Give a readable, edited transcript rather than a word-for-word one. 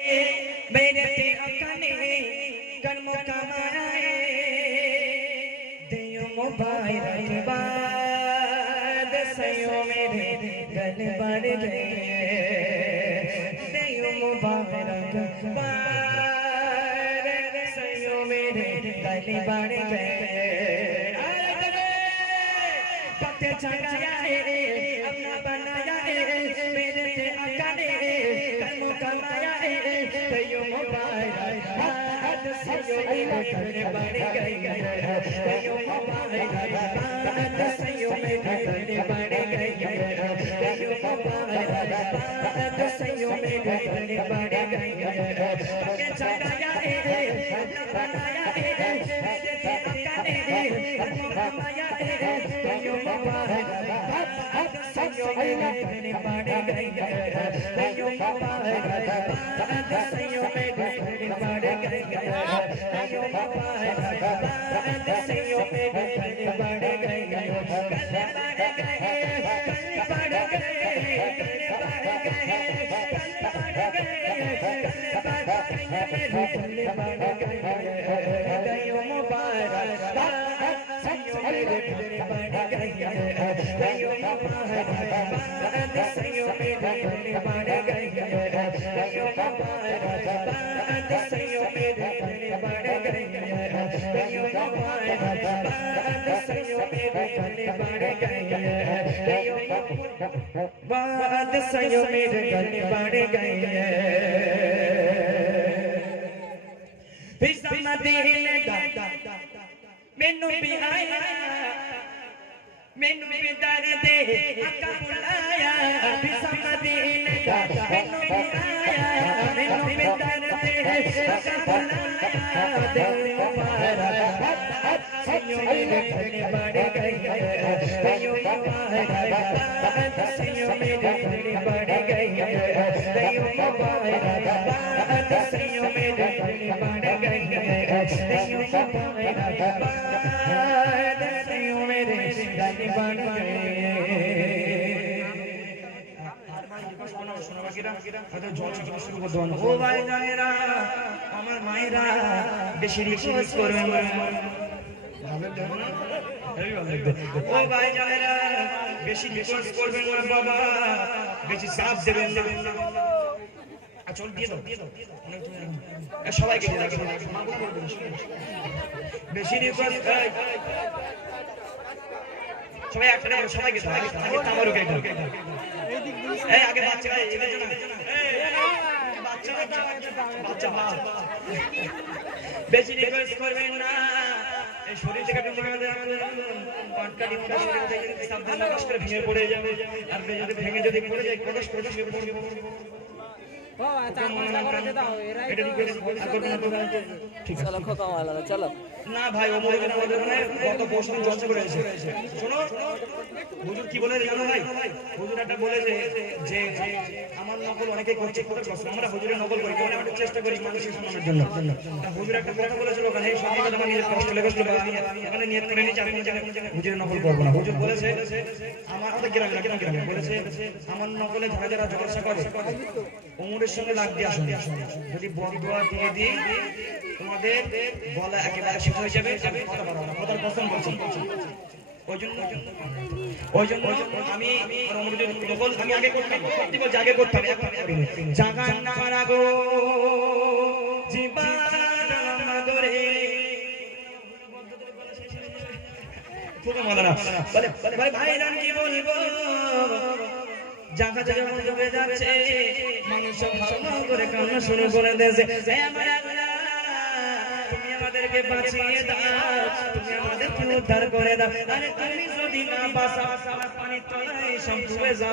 मेरे ते अकाने कर्मों कमाए दियो मुबारक बाद सयो मेरे गल बढ़ गए दियो मुबारक बाद सयो मेरे गल बढ़ गए पत्ते चढ़ाया अपना बनाया मेरे ते अकाने कर्मों कमाया दियो मुबारक बाद सयो मेरे गल बढ़ गए दियो मुबारक बाद सयो मेरे गल बढ़ गए दियो मुबारक बाद सयो मेरे गल बढ़ गए पत्ते चढ़ाया अपना बनाया मेरे ते अकाने कर्मों कमाया दियो मुबारक बाद सयो मेरे गल बढ़ गए दियो मुबारक बाद सयो मेरे गल बढ़ गए दियो मुबारक बाद सयो मेरे गल बढ़ गए गल बढ़ गए गल बढ़ गए दियो मुबारक बाद सयो मेरे गल बढ़ गए दियो मुबारक बाद सयो मेरे गल बढ़ गए दियो मुबारक बाद सयो मेरे गल बढ़ गए दियो मुबारक बाद सयो मेरे गल बढ़ गए दियो बाद सयो मेरे गल बढ़ गए मैनू भी आया मैनू भी दर्द आका बुलाया मदीने दा मैनू भी आया मैनू भी दर्द आका बुलाया दिल मुबारक सयो मेरे गल बढ़ गए दियो मुबारक बाद सयो मेरे गल बढ़ गए दियो मुबारक बाद सयो मेरे गल बढ़ गए दियो मुबारक बाद सयो मेरे गल बढ़ गए ও ভাই জানেরা আমার মায়েরা বেশি রিকোয়েস্ট করবেন ও ভাই জানেরা বেশি রিকোয়েস্ট করবেন না বাবা বেশি চাপ দেবেন না চল দিয়ে দাও সবাইকে দিয়ে দাও বেশি রিকোয়েস্ট সবাই একটা সবাইকে দাও আগে তামারুকে দাও এই আগে বাচ্চারা এদিকে না বাচ্চা বেশি রিকোয়েস্ট করবেন না এই শরীর থেকে একটু পাটকাটি মতো শরীর থেকে সাবধানে বাস করে ভেঙে পড়ে যাবে আর যদি ভেঙে যদি পড়ে যায় কোটাস পড়বে চলো না ভাই গত বছর জজ করে শোনো হুজুর কি বলে জানো ভাই হুজুর একটা বলেছে যে আমার নকল অনেকেই করছে আমরা হুজুরের নকল করি কারণ আমরা চেষ্টা করি মানুষের শোনানোর জন্য হুজুর একটা কথা বলেছিল কারণ এই সব কথা আমার নিজের কষ্ট লেগেছিল আমি এখানে নিয়ত করে নিয়েছি আমি হুজুরের নকল করবো না হুজুর বলেছে আমার ওদের গ্রামে বলেছে আমার নকলে যারা যারা জলসা করে ওমরের সঙ্গে লাগ দিয়ে আসুন যদি বদদোয়া দিয়ে দিই তোমাদের গলা একেবারে শেষ হয়ে যাবে আমি কথা বলবো না কথার কসম বলছি ওই জন্য আমি নকল আমি আগে করতাম সত্যি বলছি আগে করতাম জাগান নামার আগো জীবন মাদরে ফুকা মালানা বলে ভাই রান কি বলবো জায়গা জায়গা মনে হয়ে যাচ্ছে মানুষ সব ভালো করে কান্না শুরু করে দিয়েছে তুমি আমাদেরকে বাঁচিয়ে দাও তুমি আমাদেরকে উদ্ধার করে দাও আরে তুমি যদি না বাঁচাও পানির তলায় সব ডুবে যাও